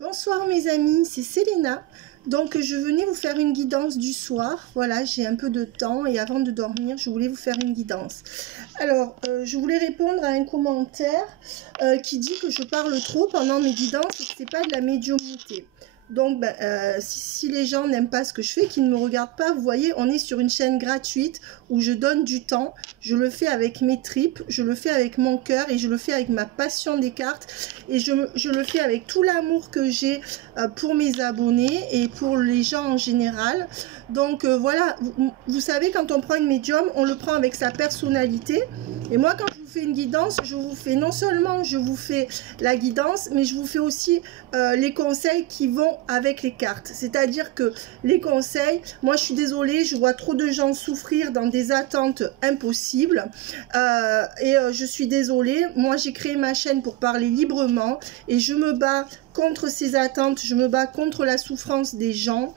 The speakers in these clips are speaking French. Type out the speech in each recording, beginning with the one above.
Bonsoir mes amis, c'est Selena. Donc je venais vous faire une guidance du soir. Voilà, j'ai un peu de temps et avant de dormir, je voulais vous faire une guidance. Alors, je voulais répondre à un commentaire qui dit que je parle trop pendant mes guidances et que c'est pas de la médiumnité. Donc, si les gens n'aiment pas ce que je fais, qu'ils ne me regardent pas, vous voyez, on est sur une chaîne gratuite où je donne du temps. Je le fais avec mes tripes, je le fais avec mon cœur et je le fais avec ma passion des cartes. Et je le fais avec tout l'amour que j'ai pour mes abonnés et pour les gens en général. Donc, voilà, vous savez, quand on prend une médium, on le prend avec sa personnalité. Et moi, quand je vous fais une guidance, je vous fais non seulement je vous fais la guidance, mais je vous fais aussi les conseils qui vont avec les cartes. C'est-à-dire que les conseils, moi je suis désolée, je vois trop de gens souffrir dans des attentes impossibles. Je suis désolée, moi j'ai créé ma chaîne pour parler librement et je me bats contre ces attentes, je me bats contre la souffrance des gens.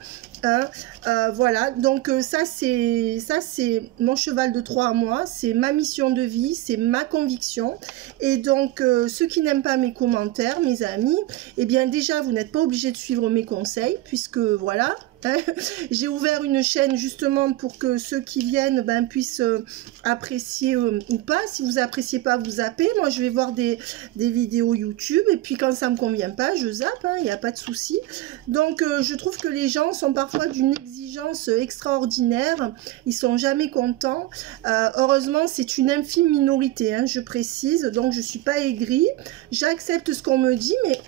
Voilà, donc ça c'est mon cheval de Troie à moi, c'est ma mission de vie, c'est ma conviction. Et donc ceux qui n'aiment pas mes commentaires, mes amis, eh bien déjà vous n'êtes pas obligés de suivre mes conseils, puisque voilà, j'ai ouvert une chaîne justement pour que ceux qui viennent puissent apprécier ou pas. Si vous appréciez pas, vous zappez. Moi je vais voir des vidéos YouTube et puis quand ça me convient pas, je zappe, il n'y a pas de souci. Donc je trouve que les gens sont parfois d'une exigence extraordinaire, ils sont jamais contents. Heureusement c'est une infime minorité, je précise, donc je suis pas aigrie, j'accepte ce qu'on me dit, mais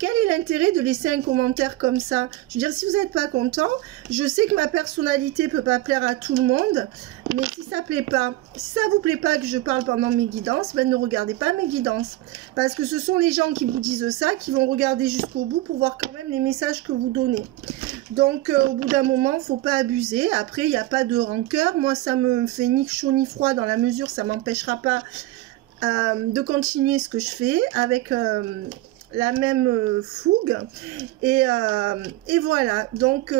quel est l'intérêt de laisser un commentaire comme ça? Je veux dire, si vous n'êtes pas content, je sais que ma personnalité peut pas plaire à tout le monde, mais si ça plaît pas, si ça vous plaît pas que je parle pendant mes guidances, ne regardez pas mes guidances. Parce que ce sont les gens qui vous disent ça, qui vont regarder jusqu'au bout pour voir quand même les messages que vous donnez. Donc, au bout d'un moment, faut pas abuser. Après, il n'y a pas de rancœur. Moi, ça me fait ni chaud ni froid dans la mesure, ça m'empêchera pas de continuer ce que je fais avec la même fougue et voilà. Donc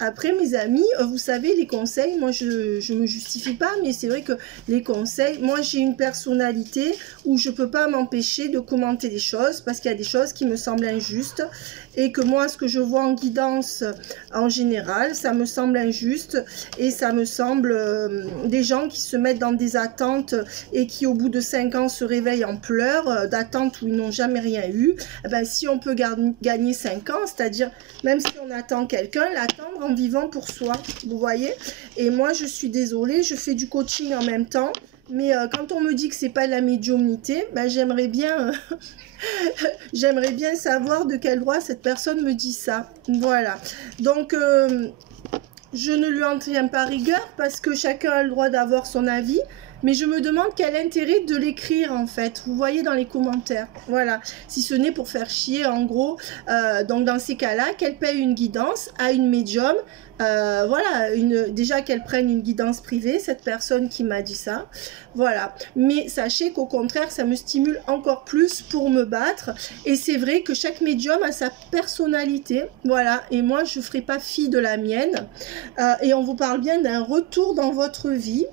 après mes amis, vous savez, les conseils, moi je me justifie pas, mais c'est vrai que les conseils, moi j'ai une personnalité où je peux pas m'empêcher de commenter des choses parce qu'il y a des choses qui me semblent injustes et que moi ce que je vois en guidance en général, ça me semble injuste et ça me semble des gens qui se mettent dans des attentes et qui au bout de 5 ans se réveillent en pleurs d'attentes où ils n'ont jamais rien eu. Si on peut gagner 5 ans, c'est-à-dire même si on attend quelqu'un, l'attendre en vivant pour soi, vous voyez. Et moi je suis désolée, je fais du coaching en même temps, mais quand on me dit que c'est pas de la médiumnité, j'aimerais bien j'aimerais bien savoir de quel droit cette personne me dit ça. Voilà, donc je ne lui en tiens pas rigueur parce que chacun a le droit d'avoir son avis. Mais je me demande quel intérêt de l'écrire en fait, vous voyez dans les commentaires, voilà, si ce n'est pour faire chier en gros. Donc dans ces cas-là, qu'elle paye une guidance à une médium, voilà, déjà qu'elle prenne une guidance privée, cette personne qui m'a dit ça, voilà. Mais sachez qu'au contraire, ça me stimule encore plus pour me battre, et c'est vrai que chaque médium a sa personnalité, voilà, et moi je ne ferai pas fi de la mienne, et on vous parle bien d'un retour dans votre vie.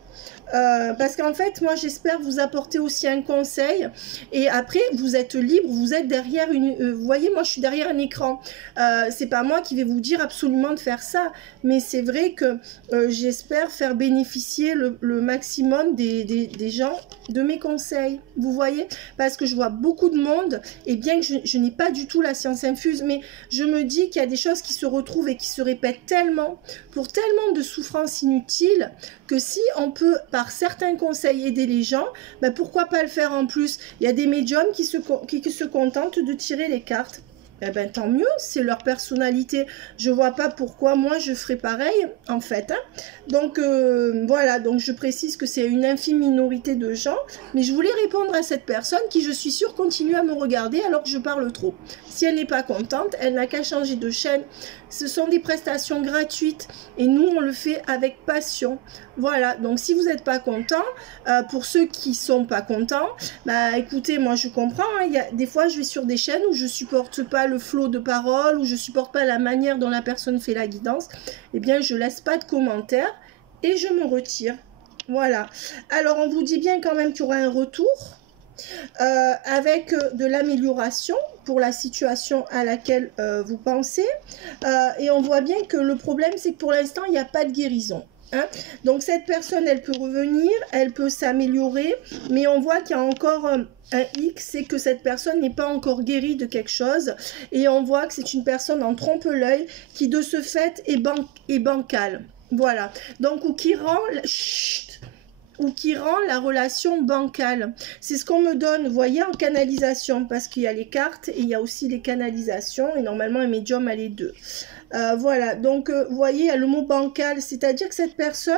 Parce qu'en fait moi j'espère vous apporter aussi un conseil et après vous êtes libre, vous êtes derrière vous voyez, moi je suis derrière un écran, c'est pas moi qui vais vous dire absolument de faire ça, mais c'est vrai que j'espère faire bénéficier le maximum des gens de mes conseils, vous voyez, parce que je vois beaucoup de monde et bien que je n'ai pas du tout la science infuse, mais je me dis qu'il y a des choses qui se retrouvent et qui se répètent tellement pour tellement de souffrances inutiles que si on peut par certains conseils aider les gens, pourquoi pas le faire en plus. Il y a des médiums qui se contentent de tirer les cartes. Tant mieux, c'est leur personnalité. Je vois pas pourquoi moi je ferais pareil en fait. Donc voilà, donc je précise que c'est une infime minorité de gens, mais je voulais répondre à cette personne qui, je suis sûre, continue à me regarder alors que je parle trop. Si elle n'est pas contente, elle n'a qu'à changer de chaîne. Ce sont des prestations gratuites et nous on le fait avec passion. Voilà, donc si vous n'êtes pas content, pour ceux qui sont pas contents, écoutez, moi je comprends, il y a des fois je vais sur des chaînes où je supporte pas le flot de paroles, où je supporte pas la manière dont la personne fait la guidance, eh bien je laisse pas de commentaires et je me retire. Voilà, alors on vous dit bien quand même qu'il y aura un retour avec de l'amélioration, pour la situation à laquelle vous pensez. Et on voit bien que le problème, c'est que pour l'instant, il n'y a pas de guérison. Hein? Donc cette personne, elle peut revenir, elle peut s'améliorer, mais on voit qu'il y a encore un X, c'est que cette personne n'est pas encore guérie de quelque chose, et on voit que c'est une personne en trompe-l'œil qui de ce fait est bancale. Voilà, donc ou qui rend la relation bancale. C'est ce qu'on me donne, vous voyez, en canalisation, parce qu'il y a les cartes et il y a aussi les canalisations, et normalement un médium a les deux. Voilà, donc vous voyez, il y a le mot bancal, c'est-à-dire que cette personne...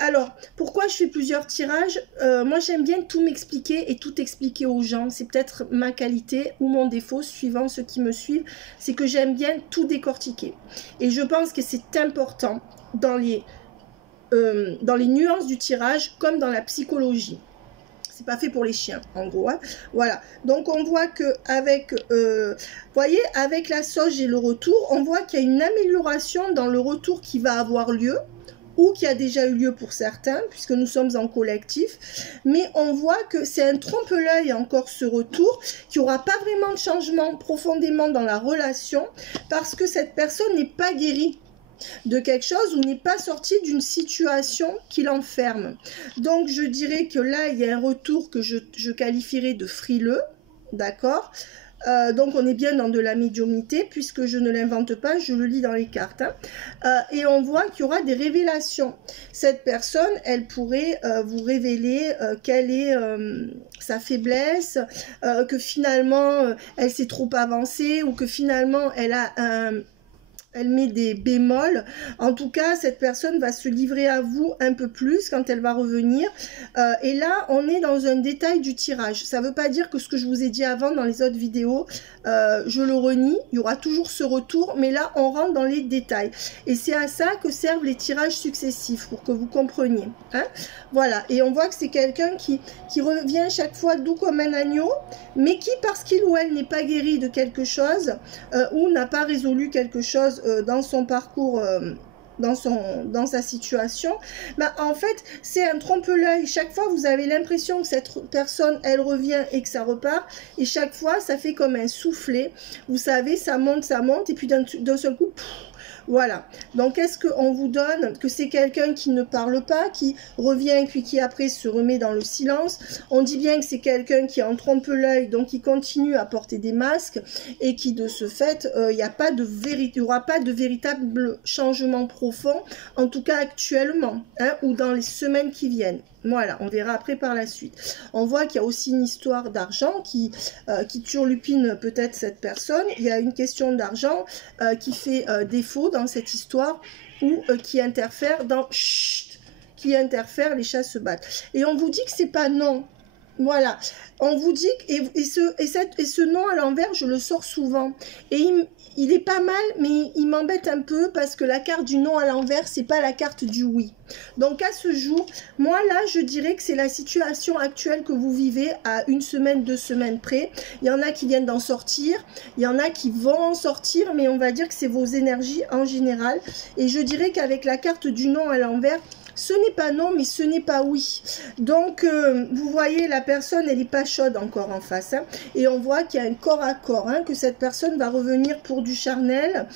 alors, pourquoi je fais plusieurs tirages? Moi, j'aime bien tout m'expliquer et tout expliquer aux gens. C'est peut-être ma qualité ou mon défaut, suivant ceux qui me suivent. C'est que j'aime bien tout décortiquer. Et je pense que c'est important dans les nuances du tirage, comme dans la psychologie. C'est pas fait pour les chiens, en gros. Hein. Voilà. Donc, on voit que avec, voyez, avec la sauge et le retour, on voit qu'il y a une amélioration dans le retour qui va avoir lieu, ou qui a déjà eu lieu pour certains, puisque nous sommes en collectif. Mais on voit que c'est un trompe-l'œil encore ce retour, qui n'aura pas vraiment de changement profondément dans la relation, parce que cette personne n'est pas guérie de quelque chose ou n'est pas sorti d'une situation qui l'enferme. Donc je dirais que là il y a un retour que je qualifierais de frileux, d'accord. Donc on est bien dans de la médiumnité puisque je ne l'invente pas, je le lis dans les cartes. Hein. Et on voit qu'il y aura des révélations. Cette personne, elle pourrait vous révéler quelle est sa faiblesse, que finalement elle s'est trop avancée ou que finalement elle a elle met des bémols. En tout cas, cette personne va se livrer à vous un peu plus quand elle va revenir. Et là, on est dans un détail du tirage. Ça ne veut pas dire que ce que je vous ai dit avant dans les autres vidéos, je le renie. Il y aura toujours ce retour, mais là, on rentre dans les détails. Et c'est à ça que servent les tirages successifs, pour que vous compreniez. Hein, voilà. Et on voit que c'est quelqu'un qui revient chaque fois doux comme un agneau, mais qui, parce qu'il ou elle n'est pas guéri de quelque chose, ou n'a pas résolu quelque chose dans son parcours, dans sa situation, bah, en fait, c'est un trompe-l'œil. Chaque fois, vous avez l'impression que cette personne, elle revient et que ça repart. Et chaque fois, ça fait comme un soufflet. Vous savez, ça monte, et puis d'un seul coup... Voilà, donc qu'est-ce qu'on vous donne? Que c'est quelqu'un qui ne parle pas, qui revient puis qui après se remet dans le silence. On dit bien que c'est quelqu'un qui en trompe l'œil, donc qui continue à porter des masques et qui de ce fait, il n'y aura pas de véritable changement profond, en tout cas actuellement, hein, ou dans les semaines qui viennent. Voilà, on verra après par la suite. On voit qu'il y a aussi une histoire d'argent qui turlupine peut-être cette personne. Il y a une question d'argent qui fait défaut dans cette histoire ou qui interfère dans... Chut, qui interfère, les chats se battent. Et on vous dit que c'est pas non. Voilà, on vous dit que, et ce nom à l'envers, je le sors souvent. Et il est pas mal, mais il m'embête un peu parce que la carte du non à l'envers, c'est pas la carte du oui. Donc à ce jour, moi là, je dirais que c'est la situation actuelle que vous vivez à 1 semaine, 2 semaines près. Il y en a qui viennent d'en sortir, il y en a qui vont en sortir, mais on va dire que c'est vos énergies en général. Et je dirais qu'avec la carte du non à l'envers, ce n'est pas non, mais ce n'est pas oui. Donc, vous voyez, la personne, elle n'est pas chaude encore en face. Hein, et on voit qu'il y a un corps à corps, hein, que cette personne va revenir pour du charnel.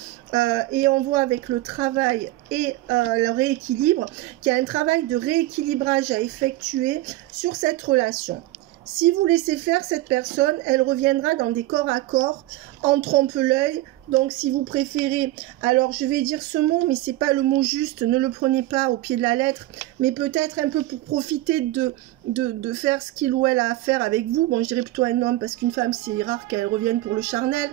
Et on voit avec le travail et le rééquilibre qu'il y a un travail de rééquilibrage à effectuer sur cette relation. Si vous laissez faire cette personne, elle reviendra dans des corps à corps, en trompe-l'œil. Donc, si vous préférez, alors je vais dire ce mot, mais c'est pas le mot juste, ne le prenez pas au pied de la lettre, mais peut-être un peu pour profiter de faire ce qu'il ou elle a à faire avec vous. Bon, je dirais plutôt un homme, parce qu'une femme, c'est rare qu'elle revienne pour le charnel.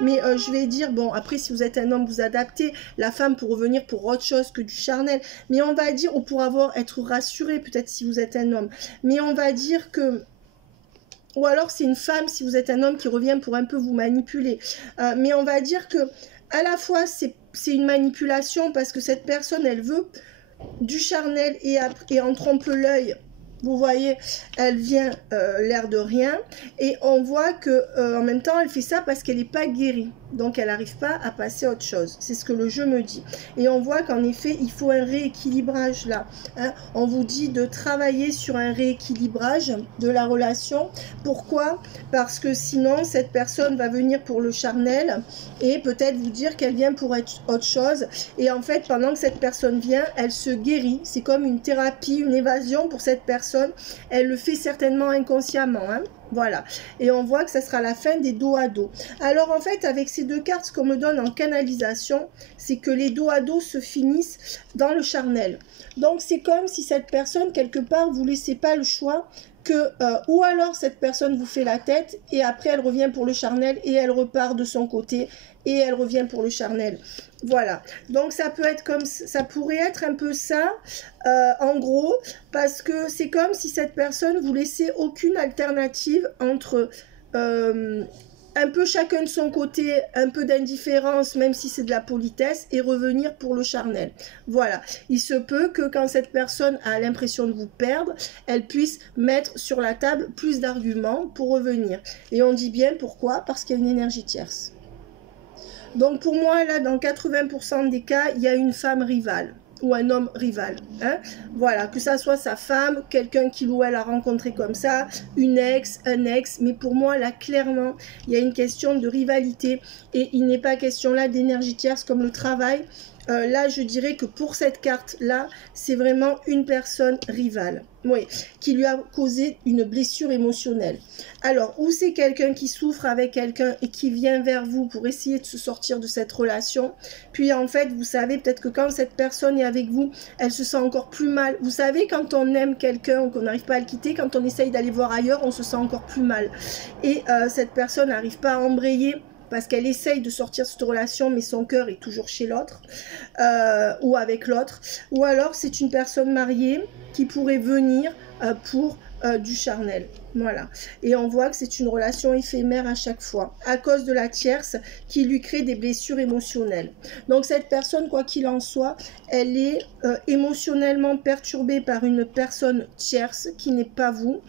Mais je vais dire, bon, après, si vous êtes un homme, vous adaptez la femme pour revenir pour autre chose que du charnel. Mais on va dire, ou pour être rassuré, peut-être si vous êtes un homme. Mais on va dire que... Ou alors c'est une femme si vous êtes un homme qui revient pour un peu vous manipuler. Mais on va dire que à la fois c'est une manipulation parce que cette personne elle veut du charnel et en trompe l'œil Vous voyez, elle vient l'air de rien et on voit que en même temps, elle fait ça parce qu'elle n'est pas guérie. Donc, elle n'arrive pas à passer à autre chose. C'est ce que le jeu me dit. Et on voit qu'en effet, il faut un rééquilibrage là. Hein. On vous dit de travailler sur un rééquilibrage de la relation. Pourquoi? Parce que sinon, cette personne va venir pour le charnel et peut-être vous dire qu'elle vient pour être autre chose. Et en fait, pendant que cette personne vient, elle se guérit. C'est comme une thérapie, une évasion pour cette personne. Elle le fait certainement inconsciemment. Hein. Voilà, et on voit que ça sera la fin des dos à dos. Alors en fait, avec ces deux cartes, ce qu'on me donne en canalisation, c'est que les dos à dos se finissent dans le charnel. Donc c'est comme si cette personne, quelque part, vous ne laissez pas le choix que, ou alors cette personne vous fait la tête, et après elle revient pour le charnel, et elle repart de son côté, et elle revient pour le charnel. Voilà, donc ça peut être comme ça, pourrait être un peu ça, en gros, parce que c'est comme si cette personne vous laissait aucune alternative entre un peu chacun de son côté, un peu d'indifférence, même si c'est de la politesse, et revenir pour le charnel. Voilà, il se peut que quand cette personne a l'impression de vous perdre, elle puisse mettre sur la table plus d'arguments pour revenir. Et on dit bien pourquoi, parce qu'il y a une énergie tierce. Donc pour moi, là, dans 80% des cas, il y a une femme rivale ou un homme rival. Hein? Voilà, que ça soit sa femme, quelqu'un qu'il ou elle a rencontré comme ça, une ex, un ex. Mais pour moi, là, clairement, il y a une question de rivalité. Et il n'est pas question là d'énergie tierce comme le travail. Là, je dirais que pour cette carte-là, c'est vraiment une personne rivale. Oui, qui lui a causé une blessure émotionnelle. Alors, ou c'est quelqu'un qui souffre avec quelqu'un et qui vient vers vous pour essayer de se sortir de cette relation. Puis en fait, vous savez peut-être que quand cette personne est avec vous, elle se sent encore plus mal. Vous savez, quand on aime quelqu'un ou qu'on n'arrive pas à le quitter, quand on essaye d'aller voir ailleurs, on se sent encore plus mal. Et cette personne n'arrive pas à embrayer parce qu'elle essaye de sortir de cette relation, mais son cœur est toujours chez l'autre, ou avec l'autre. Ou alors, c'est une personne mariée qui pourrait venir pour du charnel. Voilà. Et on voit que c'est une relation éphémère à chaque fois, à cause de la tierce qui lui crée des blessures émotionnelles. Donc cette personne, quoi qu'il en soit, elle est émotionnellement perturbée par une personne tierce qui n'est pas vous.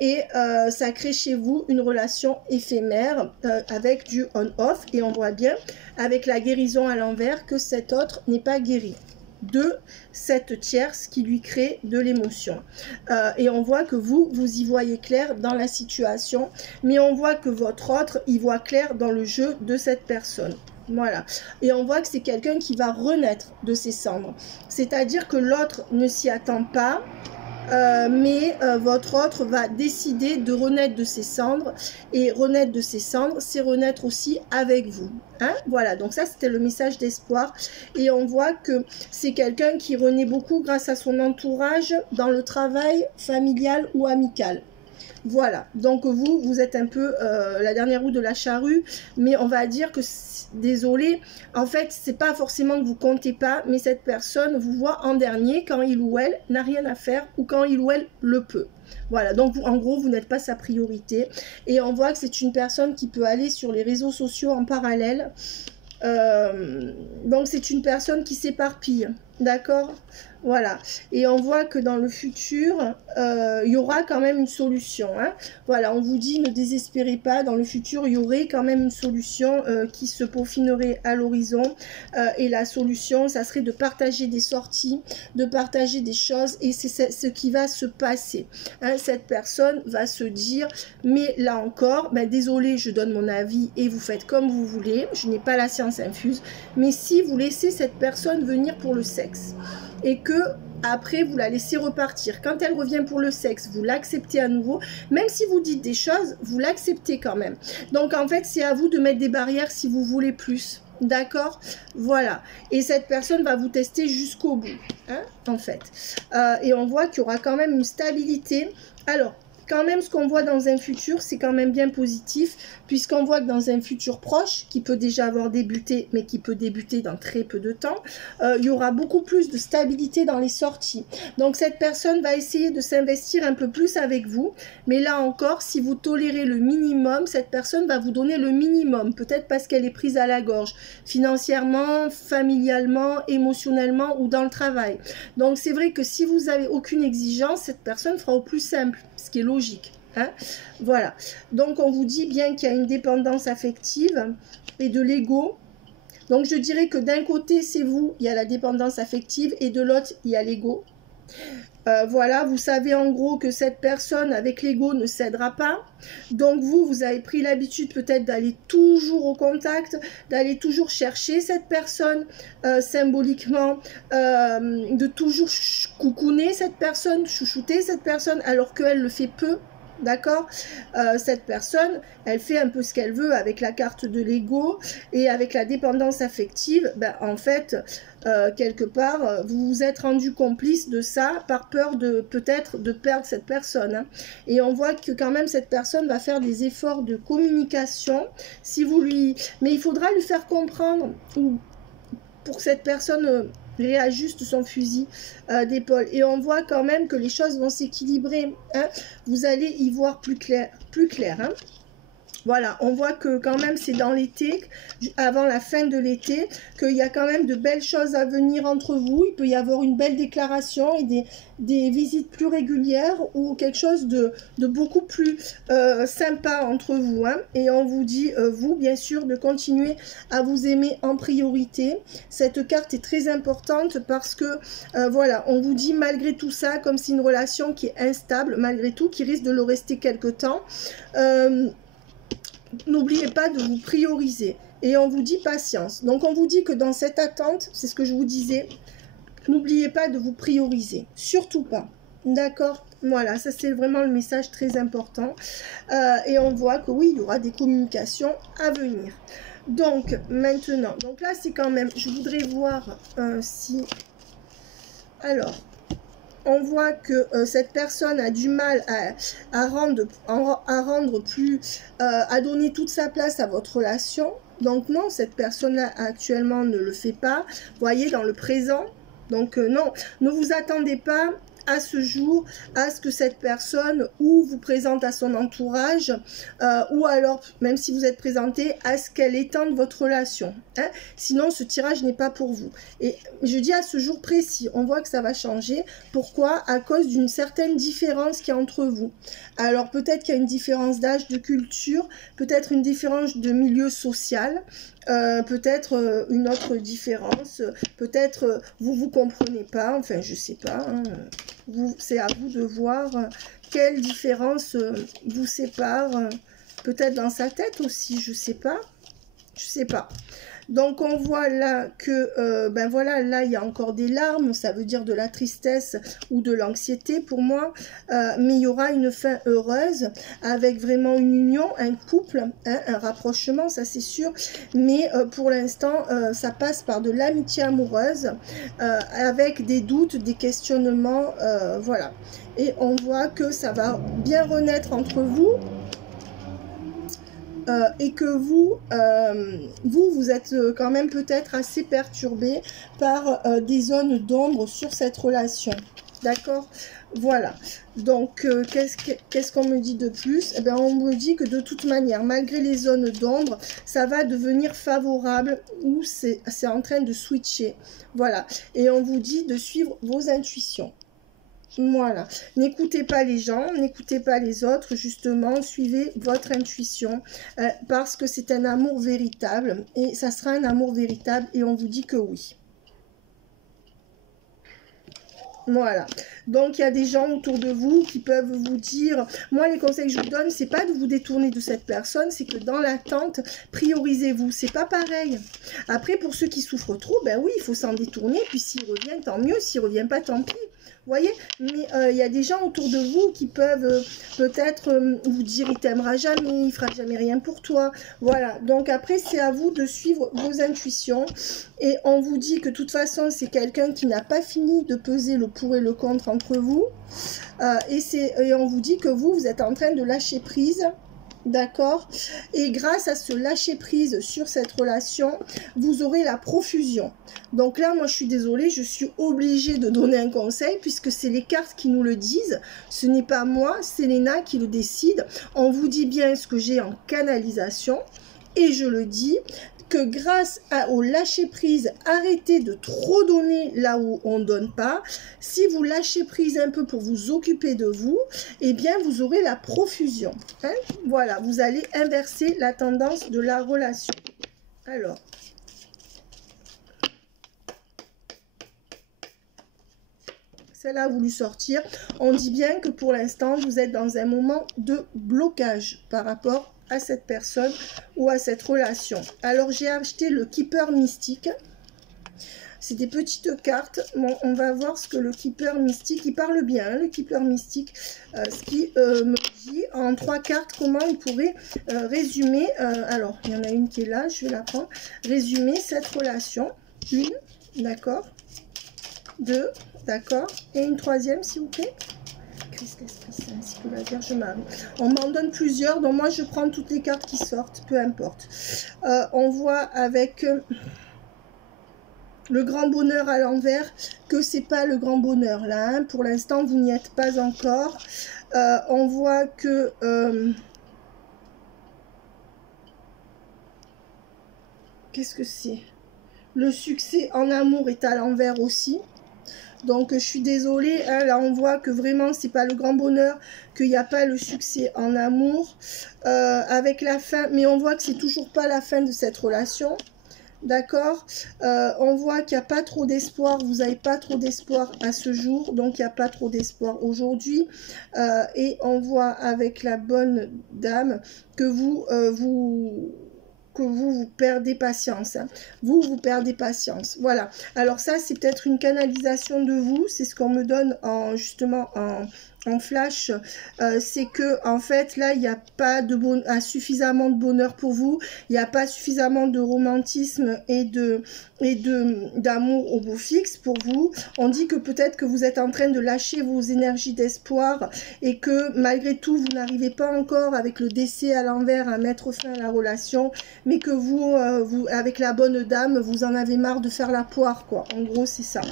Et ça crée chez vous une relation éphémère avec du on-off. Et on voit bien, avec la guérison à l'envers, que cet autre n'est pas guéri de cette tierce qui lui crée de l'émotion. Et on voit que vous y voyez clair dans la situation, mais on voit que votre autre y voit clair dans le jeu de cette personne. Voilà. Et on voit que c'est quelqu'un qui va renaître de ses cendres. C'est-à-dire que l'autre ne s'y attend pas, mais votre autre va décider de renaître de ses cendres, et renaître de ses cendres, c'est renaître aussi avec vous. Hein? Voilà, donc ça c'était le message d'espoir, et on voit que c'est quelqu'un qui renaît beaucoup grâce à son entourage dans le travail familial ou amical. Voilà, donc vous êtes un peu la dernière roue de la charrue, mais on va dire que, désolé, en fait, c'est pas forcément que vous comptez pas, mais cette personne vous voit en dernier quand il ou elle n'a rien à faire ou quand il ou elle le peut. Voilà, donc en gros, vous n'êtes pas sa priorité. Et on voit que c'est une personne qui peut aller sur les réseaux sociaux en parallèle. Donc c'est une personne qui s'éparpille, d'accord? Voilà, et on voit que dans le futur, il y aura quand même une solution. Hein. Voilà, on vous dit, ne désespérez pas, dans le futur, il y aurait quand même une solution qui se peaufinerait à l'horizon. Et la solution, ça serait de partager des sorties, de partager des choses, et c'est ce qui va se passer. Hein. Cette personne va se dire, mais là encore, ben, désolé, je donne mon avis et vous faites comme vous voulez, je n'ai pas la science infuse, mais si vous laissez cette personne venir pour le sexe, et que après vous la laissez repartir, quand elle revient pour le sexe, vous l'acceptez à nouveau, même si vous dites des choses, vous l'acceptez quand même. Donc en fait, c'est à vous de mettre des barrières si vous voulez plus. D'accord? Voilà. Et cette personne va vous tester jusqu'au bout. Hein, en fait. Et on voit qu'il y aura quand même une stabilité. Alors, quand même, ce qu'on voit dans un futur, c'est quand même bien positif, puisqu'on voit que dans un futur proche, qui peut déjà avoir débuté, mais qui peut débuter dans très peu de temps, il y aura beaucoup plus de stabilité dans les sorties. Donc cette personne va essayer de s'investir un peu plus avec vous, mais là encore, si vous tolérez le minimum, cette personne va vous donner le minimum, peut-être parce qu'elle est prise à la gorge, financièrement, familialement, émotionnellement ou dans le travail. Donc c'est vrai que si vous n'avez aucune exigence, cette personne fera au plus simple, ce qui est logique. Hein, voilà. Donc on vous dit bien qu'il y a une dépendance affective et de l'ego. Donc je dirais que d'un côté c'est vous, il y a la dépendance affective, et de l'autre il y a l'ego. Voilà, vous savez en gros que cette personne avec l'ego ne cédera pas. Donc vous avez pris l'habitude peut-être d'aller toujours au contact, d'aller toujours chercher cette personne symboliquement, de toujours coucouner cette personne, chouchouter cette personne, alors qu'elle le fait peu. D'accord, cette personne, elle fait un peu ce qu'elle veut avec la carte de l'ego et avec la dépendance affective. Ben, en fait, quelque part, vous vous êtes rendu complice de ça par peur de peut-être de perdre cette personne. Hein. Et on voit que quand même cette personne va faire des efforts de communication. Si vous lui, mais il faudra lui faire comprendre, ou pour que cette personne réajuste son fusil d'épaule. Et on voit quand même que les choses vont s'équilibrer. Hein. Vous allez y voir plus clair. Hein. Voilà, on voit que quand même c'est dans l'été, avant la fin de l'été, qu'il y a quand même de belles choses à venir entre vous. Il peut y avoir une belle déclaration et des visites plus régulières ou quelque chose de beaucoup plus sympa entre vous. Hein. Et on vous dit, vous, bien sûr, de continuer à vous aimer en priorité. Cette carte est très importante parce que, voilà, on vous dit malgré tout ça, comme c'est une relation qui est instable, malgré tout, qui risque de le rester quelque temps, n'oubliez pas de vous prioriser. Et on vous dit patience. Donc on vous dit que dans cette attente, c'est ce que je vous disais, n'oubliez pas de vous prioriser. Surtout pas. D'accord? Voilà, ça c'est vraiment le message très important. Et on voit que oui, il y aura des communications à venir. Donc maintenant, donc là c'est quand même, je voudrais voir si... Alors... On voit que cette personne a du mal à rendre plus, à donner toute sa place à votre relation. Donc non, cette personne-là actuellement ne le fait pas. Vous voyez, dans le présent. Donc non, ne vous attendez pas à ce jour à ce que cette personne ou vous présente à son entourage ou alors même si vous êtes présenté à ce qu'elle étende votre relation. Hein. Sinon ce tirage n'est pas pour vous. Et je dis à ce jour précis, on voit que ça va changer. Pourquoi? À cause d'une certaine différence qu'il y a entre vous. Alors peut-être qu'il y a une différence d'âge, de culture, peut-être une différence de milieu social. Peut-être une autre différence, peut-être vous comprenez pas, enfin je sais pas, hein. C'est à vous de voir quelle différence vous sépare, peut-être dans sa tête aussi, je sais pas. Donc on voit là que, ben voilà, là il y a encore des larmes, ça veut dire de la tristesse ou de l'anxiété pour moi, mais il y aura une fin heureuse avec vraiment une union, un couple, hein, un rapprochement, ça c'est sûr, mais pour l'instant ça passe par de l'amitié amoureuse, avec des doutes, des questionnements, voilà. Et on voit que ça va bien renaître entre vous. Et que vous êtes quand même peut-être assez perturbé par des zones d'ombre sur cette relation. D'accord? Voilà. Donc, qu'est-ce qu'on me dit de plus? Eh bien, on me dit que de toute manière, malgré les zones d'ombre, ça va devenir favorable ou c'est en train de switcher. Voilà. Et on vous dit de suivre vos intuitions. Voilà, n'écoutez pas les gens, n'écoutez pas les autres, justement, suivez votre intuition parce que c'est un amour véritable et ça sera un amour véritable et on vous dit que oui. Voilà, donc il y a des gens autour de vous qui peuvent vous dire, moi les conseils que je vous donne, c'est pas de vous détourner de cette personne, c'est que dans l'attente, priorisez-vous, c'est pas pareil. Après pour ceux qui souffrent trop, ben oui, il faut s'en détourner, puis s'il revient, tant mieux, s'il revient pas, tant pis. voyez, mais il y a des gens autour de vous qui peuvent peut-être vous dire il t'aimera jamais, il fera jamais rien pour toi. Voilà, donc après c'est à vous de suivre vos intuitions. Et on vous dit que de toute façon c'est quelqu'un qui n'a pas fini de peser le pour et le contre entre vous. Et on vous dit que vous êtes en train de lâcher prise. D'accord? Et grâce à ce lâcher prise sur cette relation, vous aurez la profusion. Donc là, moi, je suis désolée, je suis obligée de donner un conseil puisque c'est les cartes qui nous le disent. Ce n'est pas moi, c'est Léna qui le décide. On vous dit bien ce que j'ai en canalisation et je le dis que grâce au lâcher prise, arrêtez de trop donner là où on ne donne pas. Si vous lâchez prise un peu pour vous occuper de vous, eh bien vous aurez la profusion. Hein? Voilà, vous allez inverser la tendance de la relation. Alors, celle-là a voulu sortir. On dit bien que pour l'instant, vous êtes dans un moment de blocage par rapport à cette personne ou à cette relation. Alors j'ai acheté le Keeper Mystique. C'est des petites cartes. Bon, on va voir ce que le Keeper Mystique, il parle bien, hein, le Keeper Mystique, ce qui me dit en 3 cartes comment il pourrait résumer. Alors, il y en a une qui est là, je vais la prendre. Résumer cette relation. Une, d'accord. 2, d'accord. Et une troisième, s'il vous plaît. Christ, l'Esprit Saint, ainsi que la Vierge Marie. On m'en donne plusieurs, donc moi je prends toutes les cartes qui sortent, peu importe. On voit avec le grand bonheur à l'envers que c'est pas le grand bonheur là. Hein. Pour l'instant, vous n'y êtes pas encore. On voit que qu'est-ce que c'est? Le succès en amour est à l'envers aussi. Donc, je suis désolée, hein, là, on voit que vraiment, c'est pas le grand bonheur, qu'il n'y a pas le succès en amour avec la fin. Mais on voit que c'est toujours pas la fin de cette relation. D'accord? On voit qu'il n'y a pas trop d'espoir. Vous n'avez pas trop d'espoir à ce jour. Donc, il n'y a pas trop d'espoir aujourd'hui. Et on voit avec la bonne dame que vous perdez patience. Hein. Vous perdez patience. Voilà. Alors ça, c'est peut-être une canalisation de vous. C'est ce qu'on me donne justement en flash. C'est que en fait, là, il n'y a pas suffisamment de bonheur pour vous. Il n'y a pas suffisamment de romantisme et d'amour au beau fixe pour vous. On dit que peut-être que vous êtes en train de lâcher vos énergies d'espoir et que malgré tout, vous n'arrivez pas encore avec le décès à l'envers à mettre fin à la relation, mais que vous, avec la bonne dame, vous en avez marre de faire la poire, quoi. En gros, c'est ça.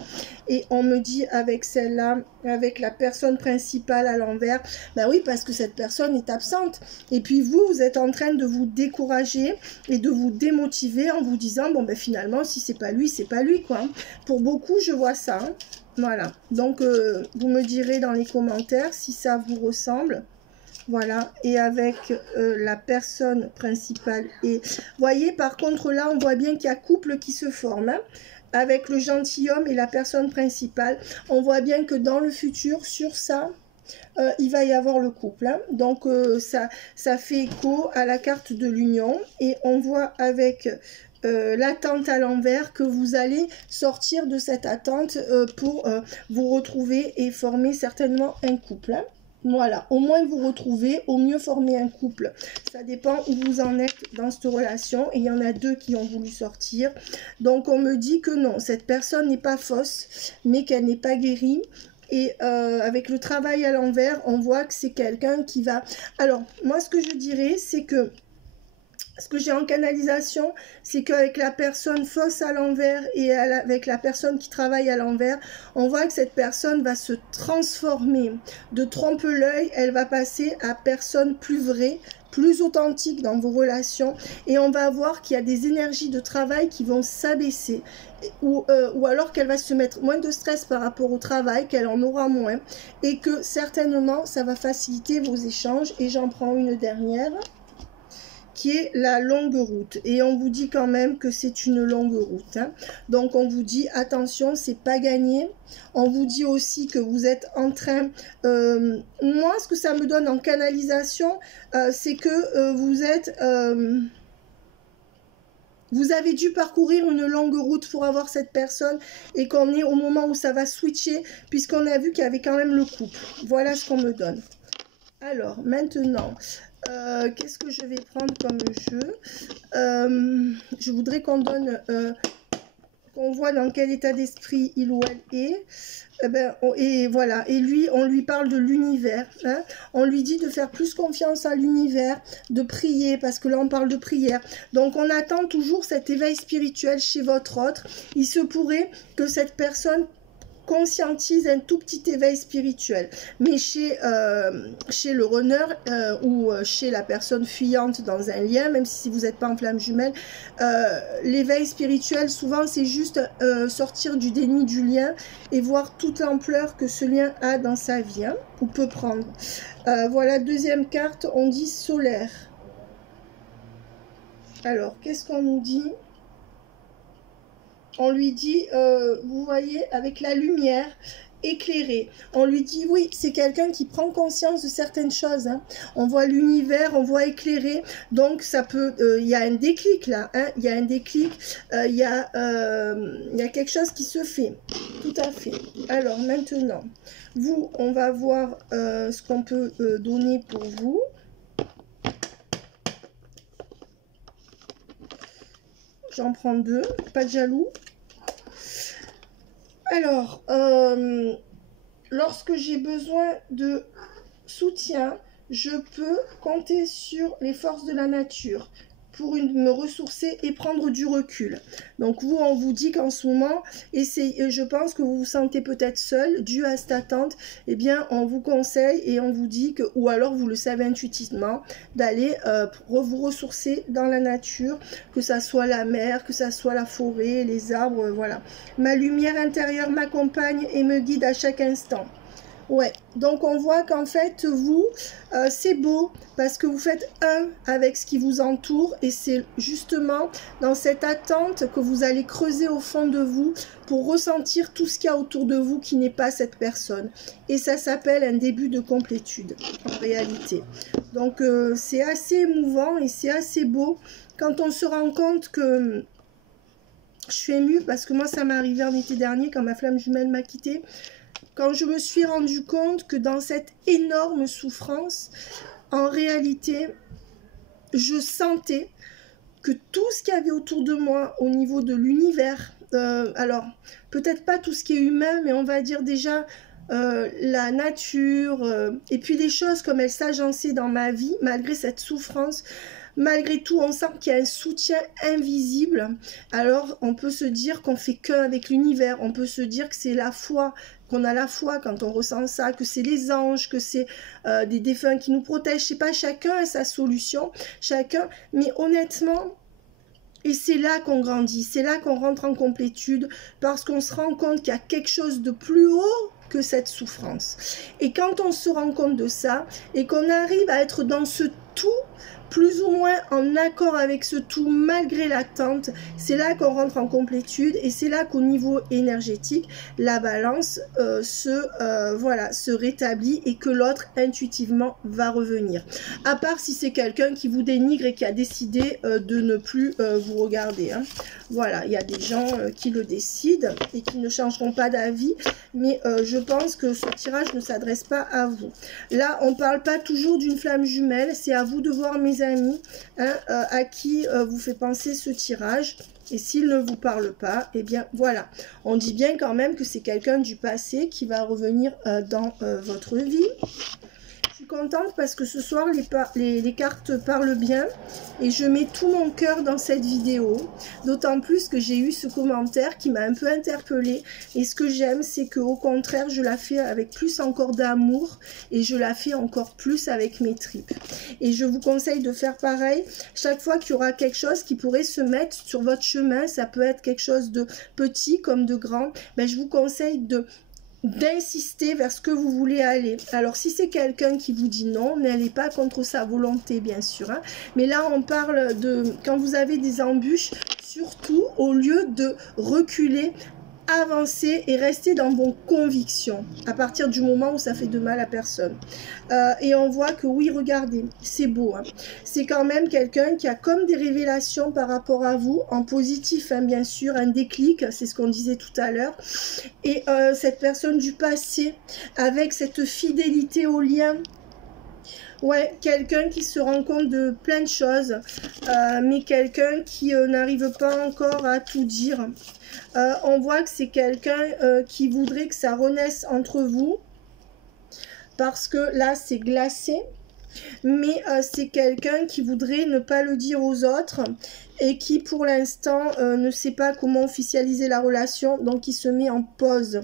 Et on me dit avec celle-là, avec la personne principale à l'envers, ben oui, parce que cette personne est absente. Et puis vous êtes en train de vous décourager et de vous démotiver en vous disant, bon, ben finalement, si c'est pas lui, quoi. Pour beaucoup, je vois ça. Hein. Voilà. Donc, vous me direz dans les commentaires si ça vous ressemble. Voilà, et avec la personne principale. Et voyez, par contre, là, on voit bien qu'il y a couple qui se forme. Hein, avec le gentilhomme et la personne principale. On voit bien que dans le futur, sur ça, il va y avoir le couple. Hein. Donc, ça fait écho à la carte de l'union. Et on voit avec l'attente à l'envers que vous allez sortir de cette attente pour vous retrouver et former certainement un couple. Hein. Voilà, au moins vous retrouvez, au mieux former un couple. Ça dépend où vous en êtes dans cette relation. Et il y en a 2 qui ont voulu sortir. Donc on me dit que non, cette personne n'est pas fausse, mais qu'elle n'est pas guérie. Et avec le travail à l'envers, on voit que c'est quelqu'un qui va... Alors, moi ce que je dirais, c'est que ce que j'ai en canalisation, c'est qu'avec la personne fausse à l'envers et avec la personne qui travaille à l'envers, on voit que cette personne va se transformer. De trompe-l'œil, elle va passer à personne plus vraie, plus authentique dans vos relations. Et on va voir qu'il y a des énergies de travail qui vont s'abaisser. Ou alors qu'elle va se mettre moins de stress par rapport au travail, qu'elle en aura moins. Et que certainement, ça va faciliter vos échanges. Et j'en prends une dernière, qui est la longue route. Et on vous dit quand même que c'est une longue route. Hein. Donc on vous dit attention, c'est pas gagné. On vous dit aussi que vous êtes en train... moi, ce que ça me donne en canalisation, c'est que vous êtes... Vous avez dû parcourir une longue route pour avoir cette personne et qu'on est au moment où ça va switcher, puisqu'on a vu qu'il y avait quand même le couple. Voilà ce qu'on me donne. Alors, maintenant, qu'est-ce que je vais prendre comme jeu? Je voudrais qu'on donne... qu'on voit dans quel état d'esprit il ou elle est. Et voilà, et lui, on lui parle de l'univers, hein. On lui dit de faire plus confiance à l'univers, de prier, parce que là on parle de prière. Donc on attend toujours cet éveil spirituel chez votre autre. Il se pourrait que cette personne conscientise un tout petit éveil spirituel, mais chez le runner ou chez la personne fuyante dans un lien, même si vous n'êtes pas en flamme jumelle, l'éveil spirituel souvent c'est juste sortir du déni du lien et voir toute l'ampleur que ce lien a dans sa vie, hein, ou peut prendre. Voilà, deuxième carte, on dit solaire. Alors qu'est-ce qu'on nous dit? On lui dit, vous voyez, avec la lumière éclairée. On lui dit, oui, c'est quelqu'un qui prend conscience de certaines choses, hein. On voit l'univers, on voit éclairé. Donc, ça peut... il y a un déclic, là. Hein, il y a un déclic. Il y a quelque chose qui se fait. Tout à fait. Alors, maintenant, vous, on va voir ce qu'on peut donner pour vous. J'en prends deux, pas de jaloux. Alors, lorsque j'ai besoin de soutien, je peux compter sur les forces de la nature pour me ressourcer et prendre du recul. Donc vous, on vous dit qu'en ce moment, je pense que vous vous sentez peut-être seul, dû à cette attente, eh bien on vous conseille et on vous dit que, ou alors vous le savez intuitivement, d'aller vous ressourcer dans la nature, que ça soit la mer, que ça soit la forêt, les arbres, voilà. Ma lumière intérieure m'accompagne et me guide à chaque instant. Ouais, donc on voit qu'en fait, vous, c'est beau parce que vous faites un avec ce qui vous entoure et c'est justement dans cette attente que vous allez creuser au fond de vous pour ressentir tout ce qu'il y a autour de vous qui n'est pas cette personne. Et ça s'appelle un début de complétude, en réalité. Donc, c'est assez émouvant et c'est assez beau quand on se rend compte que... Je suis émue parce que moi, ça m'est arrivé en été dernier quand ma flamme jumelle m'a quittée. Quand je me suis rendu compte que dans cette énorme souffrance, en réalité, je sentais que tout ce qu'il y avait autour de moi au niveau de l'univers, alors peut-être pas tout ce qui est humain, mais on va dire déjà la nature, et puis les choses comme elles s'agençaient dans ma vie, malgré cette souffrance. Malgré tout, on sent qu'il y a un soutien invisible. Alors, on peut se dire qu'on fait qu'un avec l'univers. On peut se dire que c'est la foi, qu'on a la foi quand on ressent ça, que c'est les anges, que c'est des défunts qui nous protègent. Je sais pas, chacun a sa solution, chacun. Mais honnêtement, et c'est là qu'on grandit, c'est là qu'on rentre en complétude, parce qu'on se rend compte qu'il y a quelque chose de plus haut que cette souffrance. Et quand on se rend compte de ça, et qu'on arrive à être dans ce tout, plus ou moins en accord avec ce tout malgré l'attente, c'est là qu'on rentre en complétude et c'est là qu'au niveau énergétique, la balance se rétablit et que l'autre intuitivement va revenir. À part si c'est quelqu'un qui vous dénigre et qui a décidé de ne plus vous regarder, hein. Voilà, il y a des gens qui le décident et qui ne changeront pas d'avis, mais je pense que ce tirage ne s'adresse pas à vous. Là, on ne parle pas toujours d'une flamme jumelle, c'est à vous de voir, mes amis, hein, à qui vous fait penser ce tirage. Et s'il ne vous parle pas, eh bien voilà. On dit bien quand même que c'est quelqu'un du passé qui va revenir dans votre vie. Je suis contente parce que ce soir les cartes parlent bien et je mets tout mon cœur dans cette vidéo, d'autant plus que j'ai eu ce commentaire qui m'a un peu interpellée et ce que j'aime c'est que au contraire je la fais avec plus encore d'amour et je la fais encore plus avec mes tripes et je vous conseille de faire pareil chaque fois qu'il y aura quelque chose qui pourrait se mettre sur votre chemin. Ça peut être quelque chose de petit comme de grand, ben, je vous conseille d'insister vers ce que vous voulez aller. Alors si c'est quelqu'un qui vous dit non, n'allez pas contre sa volonté bien sûr, hein. Mais là on parle de quand vous avez des embûches, surtout au lieu de reculer, avancez et restez dans vos convictions à partir du moment où ça fait de mal à personne. Et on voit que oui, regardez, c'est beau. Hein. C'est quand même quelqu'un qui a comme des révélations par rapport à vous, en positif, hein, bien sûr, un déclic, c'est ce qu'on disait tout à l'heure. Et cette personne du passé, avec cette fidélité au lien. Ouais, quelqu'un qui se rend compte de plein de choses, mais quelqu'un qui n'arrive pas encore à tout dire. On voit que c'est quelqu'un qui voudrait que ça renaisse entre vous, parce que là, c'est glacé. Mais c'est quelqu'un qui voudrait ne pas le dire aux autres et qui pour l'instant ne sait pas comment officialiser la relation, donc qui se met en pause.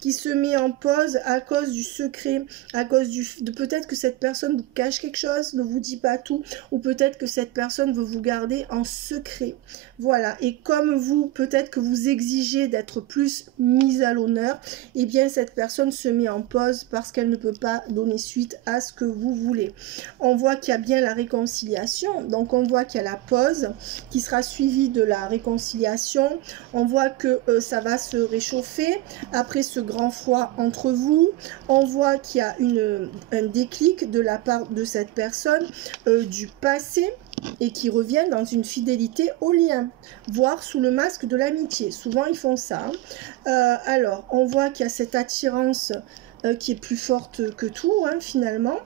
Qui se met en pause à cause du secret, à cause de peut-être que cette personne vous cache quelque chose, ne vous dit pas tout, ou peut-être que cette personne veut vous garder en secret. Voilà, et comme vous, peut-être que vous exigez d'être plus mise à l'honneur, eh bien cette personne se met en pause parce qu'elle ne peut pas donner suite à ce que vous voulez. On voit qu'il y a bien la réconciliation, donc on voit qu'il y a la pause qui sera suivie de la réconciliation. On voit que ça va se réchauffer après ce grand froid entre vous. On voit qu'il y a un déclic de la part de cette personne du passé et qui revient dans une fidélité au lien, voire sous le masque de l'amitié. Souvent ils font ça. Hein. Alors on voit qu'il y a cette attirance qui est plus forte que tout, hein, finalement,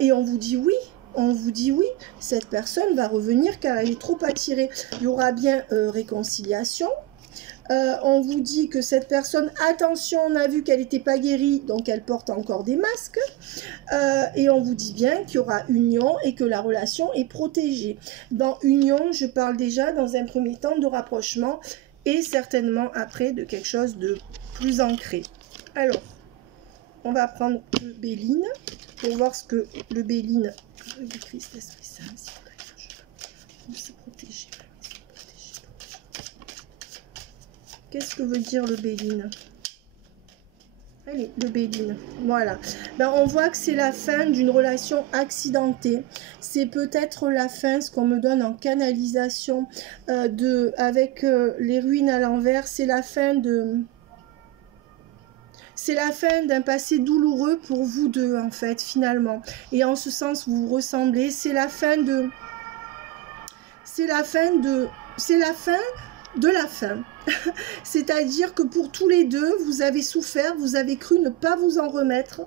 et on vous dit oui. On vous dit oui, cette personne va revenir car elle est trop attirée. Il y aura bien réconciliation. On vous dit que cette personne, attention, on a vu qu'elle n'était pas guérie, donc elle porte encore des masques. Et on vous dit bien qu'il y aura union et que la relation est protégée. Dans union, je parle déjà dans un premier temps de rapprochement et certainement après de quelque chose de plus ancré. Alors, on va prendre le Béline pour voir ce que le Béline... Qu'est-ce que veut dire le Béline? Allez, le Béline, voilà. Ben, on voit que c'est la fin d'une relation accidentée. C'est peut-être la fin, ce qu'on me donne en canalisation avec les ruines à l'envers. C'est la fin de... C'est la fin d'un passé douloureux pour vous deux, en fait, finalement. Et en ce sens, vous vous ressemblez. C'est la fin de... C'est la fin de... C'est la fin de la fin. C'est-à-dire que pour tous les deux, vous avez souffert, vous avez cru ne pas vous en remettre.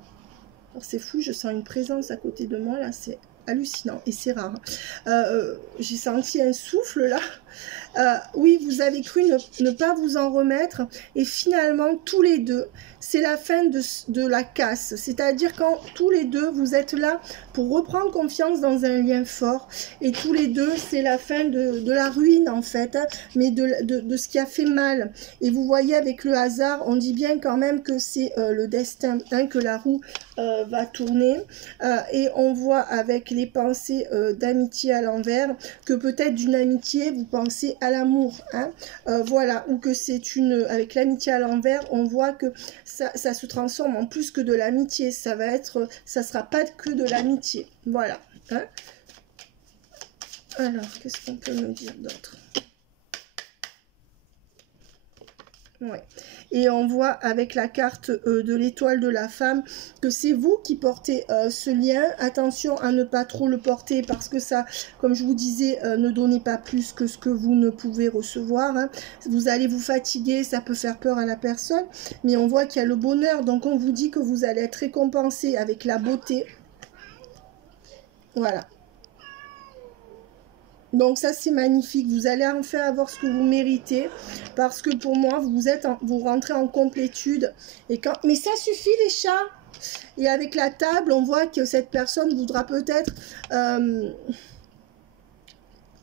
C'est fou, je sens une présence à côté de moi, là, c'est hallucinant et c'est rare. J'ai senti un souffle, là. Oui, vous avez cru ne pas vous en remettre et finalement, tous les deux, c'est la fin de la casse. C'est-à-dire quand tous les deux, vous êtes là pour reprendre confiance dans un lien fort et tous les deux, c'est la fin de la ruine en fait, hein, mais de ce qui a fait mal. Et vous voyez avec le hasard, on dit bien quand même que c'est le destin, hein, que la roue va tourner et on voit avec les pensées d'amitié à l'envers que peut-être d'une amitié, vous pensez à l'amour, hein, voilà, ou que c'est une, avec l'amitié à l'envers, on voit que ça se transforme en plus que de l'amitié, ça va être, ça sera pas que de l'amitié, voilà, hein. Alors, qu'est-ce qu'on peut me dire d'autre? Ouais. Et on voit avec la carte de l'étoile de la femme que c'est vous qui portez ce lien. Attention à ne pas trop le porter parce que ça, comme je vous disais, ne donnez pas plus que ce que vous ne pouvez recevoir. Hein. Vous allez vous fatiguer, ça peut faire peur à la personne. Mais on voit qu'il y a le bonheur. Donc on vous dit que vous allez être récompensé avec la beauté. Voilà. Donc ça c'est magnifique, vous allez enfin avoir ce que vous méritez parce que pour moi vous rentrez en complétude et quand mais ça suffit les chats. Et avec la table on voit que cette personne voudra peut-être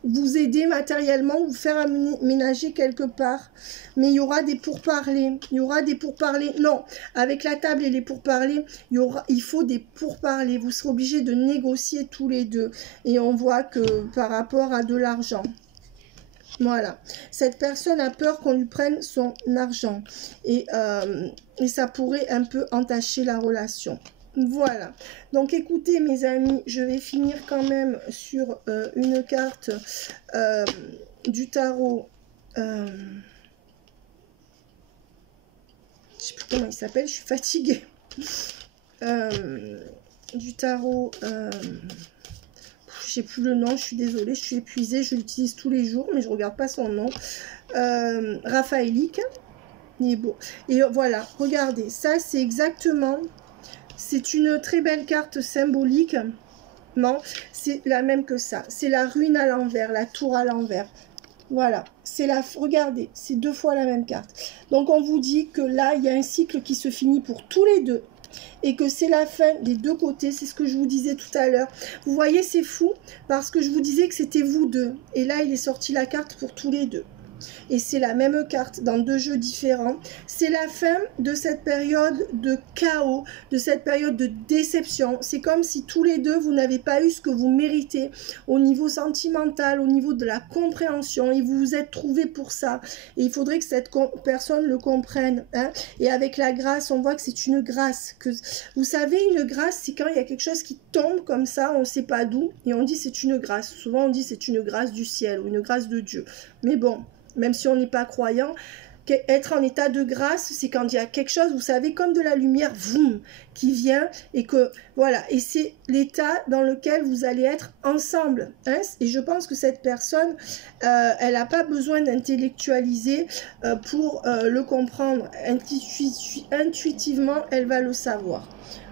vous aider matériellement, vous faire aménager quelque part. Mais il y aura des pourparlers. Il y aura des pourparlers. Non, avec la table et les pourparlers, il faut des pourparlers. Vous serez obligés de négocier tous les deux. Et on voit que par rapport à de l'argent. Voilà. Cette personne a peur qu'on lui prenne son argent. Et ça pourrait un peu entacher la relation. Voilà, donc écoutez mes amis, je vais finir quand même sur une carte du tarot comment il s'appelle, je suis fatiguée. Du tarot, j'ai plus le nom, je suis désolée, je suis épuisée, je l'utilise tous les jours, mais je regarde pas son nom. Raphaélique, il est beau. Et voilà, regardez, ça c'est exactement, c'est une très belle carte symbolique. Non, c'est la même que ça. C'est la ruine à l'envers, la tour à l'envers. Voilà, c'est la. Regardez, c'est 2 fois la même carte. Donc on vous dit que là, il y a un cycle qui se finit pour tous les deux. Et que c'est la fin des 2 côtés, c'est ce que je vous disais tout à l'heure. Vous voyez, c'est fou, parce que je vous disais que c'était vous deux. Et là, il est sorti la carte pour tous les deux. Et c'est la même carte dans 2 jeux différents. C'est la fin de cette période de chaos, de cette période de déception. C'est comme si tous les deux, vous n'avez pas eu ce que vous méritez au niveau sentimental, au niveau de la compréhension. Et vous vous êtes trouvés pour ça. Et il faudrait que cette personne le comprenne. Hein. Et avec la grâce, on voit que c'est une grâce. Que, vous savez, une grâce, c'est quand il y a quelque chose qui tombe comme ça, on ne sait pas d'où. Et on dit c'est une grâce. Souvent, on dit c'est une grâce du ciel ou une grâce de Dieu. Mais bon, même si on n'est pas croyant, être en état de grâce, c'est quand il y a quelque chose, vous savez, comme de la lumière, vroom, qui vient, et que, voilà, et c'est l'état dans lequel vous allez être ensemble, hein, et je pense que cette personne, elle n'a pas besoin d'intellectualiser pour le comprendre, intuitivement, elle va le savoir.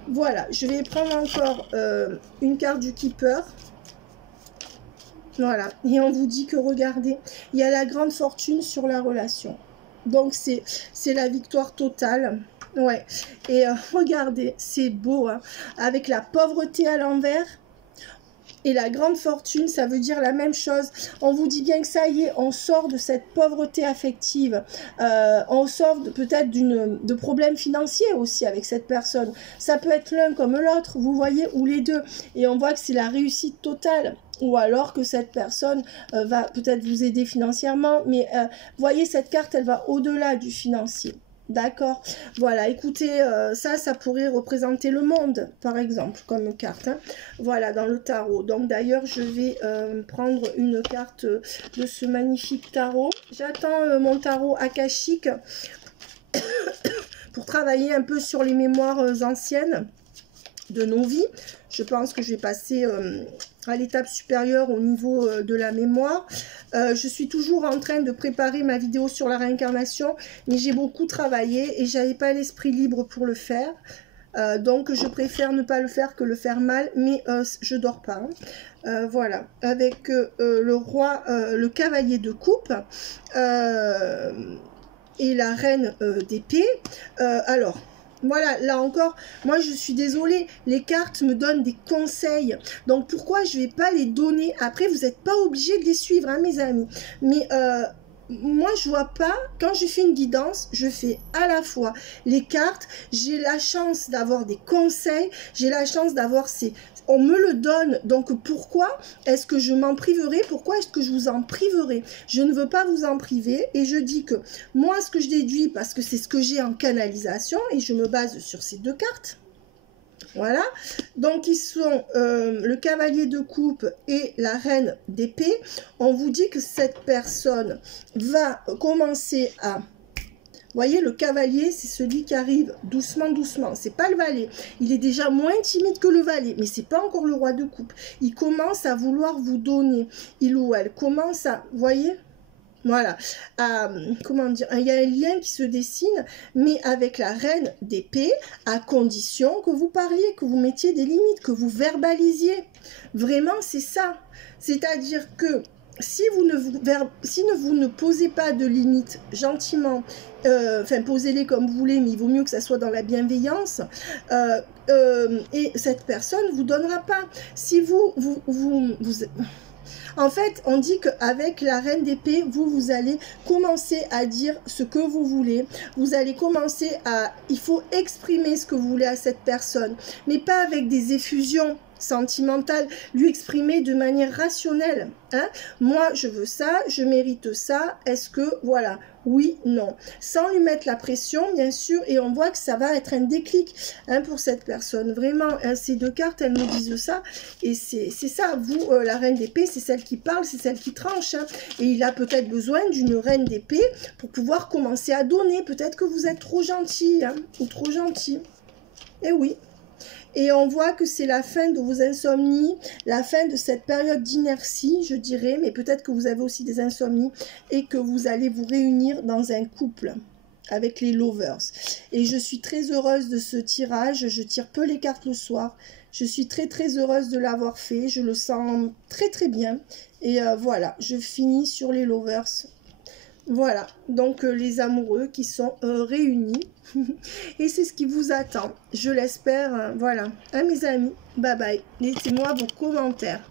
Voilà, je vais prendre encore une carte du Keeper. Voilà, et on vous dit que regardez, il y a la grande fortune sur la relation. Donc c'est la victoire totale. Ouais, et regardez, c'est beau, hein, avec la pauvreté à l'envers. Et la grande fortune, ça veut dire la même chose. On vous dit bien que ça y est, on sort de cette pauvreté affective. On sort peut-être de problèmes financiers aussi avec cette personne. Ça peut être l'un comme l'autre, vous voyez, ou les deux. Et on voit que c'est la réussite totale. Ou alors que cette personne va peut-être vous aider financièrement. Mais voyez, cette carte, elle va au-delà du financier. D'accord, voilà, écoutez, ça pourrait représenter le monde, par exemple, comme carte, hein. Voilà, dans le tarot. Donc, d'ailleurs, je vais prendre une carte de ce magnifique tarot. J'attends mon tarot akashique pour travailler un peu sur les mémoires anciennes de nos vies. Je pense que je vais passer à l'étape supérieure au niveau de la mémoire. Je suis toujours en train de préparer ma vidéo sur la réincarnation, mais j'ai beaucoup travaillé et j'avais pas l'esprit libre pour le faire. Donc je préfère ne pas le faire que le faire mal, mais je dors pas. Hein. Voilà, avec le roi, le cavalier de coupe et la reine d'épée. Alors, voilà, là encore, moi je suis désolée, les cartes me donnent des conseils. Donc pourquoi je ne vais pas les donner? Après, vous n'êtes pas obligés de les suivre, hein, mes amis. Mais moi, je vois pas, quand je fais une guidance, je fais à la fois les cartes, j'ai la chance d'avoir des conseils, j'ai la chance d'avoir ces... On me le donne, donc pourquoi est-ce que je m'en priverai? Pourquoi est-ce que je vous en priverai? Je ne veux pas vous en priver et je dis que moi, ce que je déduis, parce que c'est ce que j'ai en canalisation et je me base sur ces 2 cartes. Voilà, donc ils sont le cavalier de coupe et la reine d'épée. On vous dit que cette personne va commencer à... Vous voyez, le cavalier, c'est celui qui arrive doucement, doucement. C'est pas le valet. Il est déjà moins timide que le valet, mais c'est pas encore le roi de coupe. Il commence à vouloir vous donner. Il ou elle commence à... Vous voyez ? Voilà. Comment dire ? Il y a un lien qui se dessine, mais avec la reine d'épée, à condition que vous parliez, que vous mettiez des limites, que vous verbalisiez. Vraiment, c'est ça. C'est-à-dire que si vous ne posez pas de limites gentiment, enfin posez-les comme vous voulez, mais il vaut mieux que ça soit dans la bienveillance, et cette personne ne vous donnera pas. Si en fait, on dit qu'avec la reine d'épée, vous allez commencer à dire ce que vous voulez. Vous allez commencer à... Il faut exprimer ce que vous voulez à cette personne, mais pas avec des effusions. sentimentale, lui exprimer de manière rationnelle. Hein? Moi, je veux ça, je mérite ça, est-ce que, voilà, oui, non. Sans lui mettre la pression, bien sûr, et on voit que ça va être un déclic hein, pour cette personne. Vraiment, hein, ces deux cartes, elles nous disent ça, et c'est ça, vous, la reine d'épée, c'est celle qui parle, c'est celle qui tranche, hein, et il a peut-être besoin d'une reine d'épée pour pouvoir commencer à donner. Peut-être que vous êtes trop gentil, hein, ou trop gentil. Et oui. Et on voit que c'est la fin de vos insomnies, la fin de cette période d'inertie, je dirais, mais peut-être que vous avez aussi des insomnies et que vous allez vous réunir dans un couple avec les lovers. Et je suis très heureuse de ce tirage, je tire peu les cartes le soir, je suis très heureuse de l'avoir fait, je le sens très bien. Et voilà, je finis sur les lovers. Voilà, donc les amoureux qui sont réunis. Et c'est ce qui vous attend, je l'espère. Voilà, à mes amis, bye bye. Laissez-moi vos commentaires.